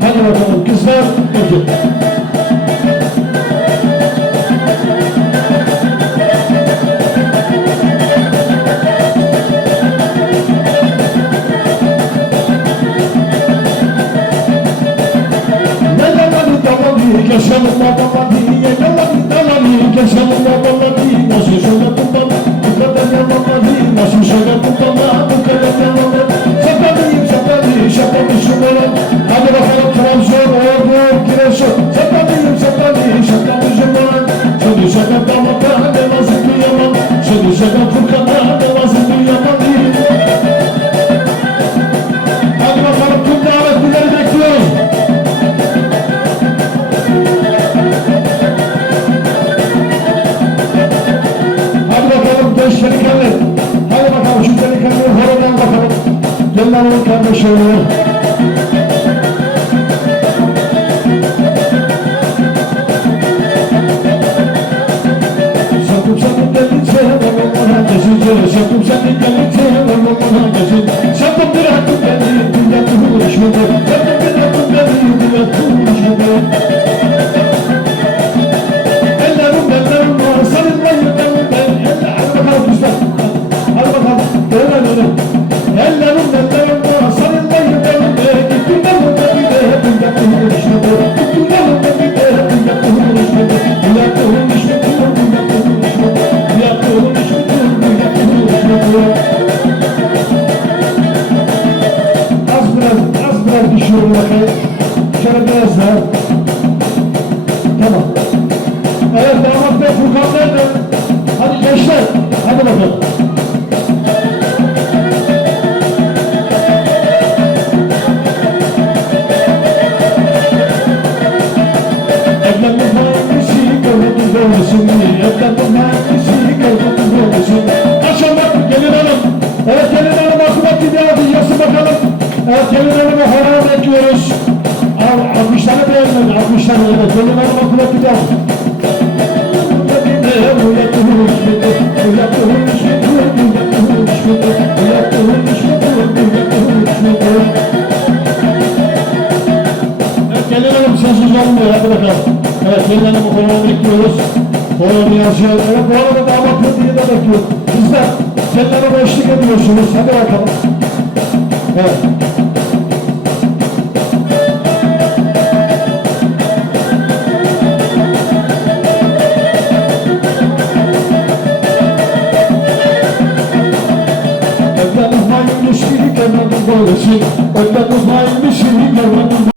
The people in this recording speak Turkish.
Hadi bakalım kızlar. Peki. Yalalı dalalı yaşalım dalalı Yalalı şaka fırkana ne vazı duyamam Hadi bakalım tüm davetlileri bekliyoruz Hadi bakalım genç delikanlı. Hadi bakalım şu delikanlıyı horodan bakalım. Gel lan oğlum Thank you. Daha Tamam Evet damat bey Furkan nerede? Hadi gençler, hadi bakalım. Evlendim hangisi, gönlümüz olmasın Evlendim hangisi, gönlümüz olmasın Akşam bak gelin hanım. Evet gelin hanım akıbat gibi aldı, yazın bakalım. Evet gelin hanım'a horon bekliyoruz. Al, 60 tane beğenmedi, 60 tane evet. Gelin hanım hanım sessiz olmuyor hadi bakalım. Evet gelin hanımı kolonu bekliyoruz. Kolonu yazıyor. Evet bu arada damat pırtıyı da bekliyor. Kızlar sellere eşlik ediyorsunuz. Hadi bakalım. Evet. olsun Önden uzaymış gibi görün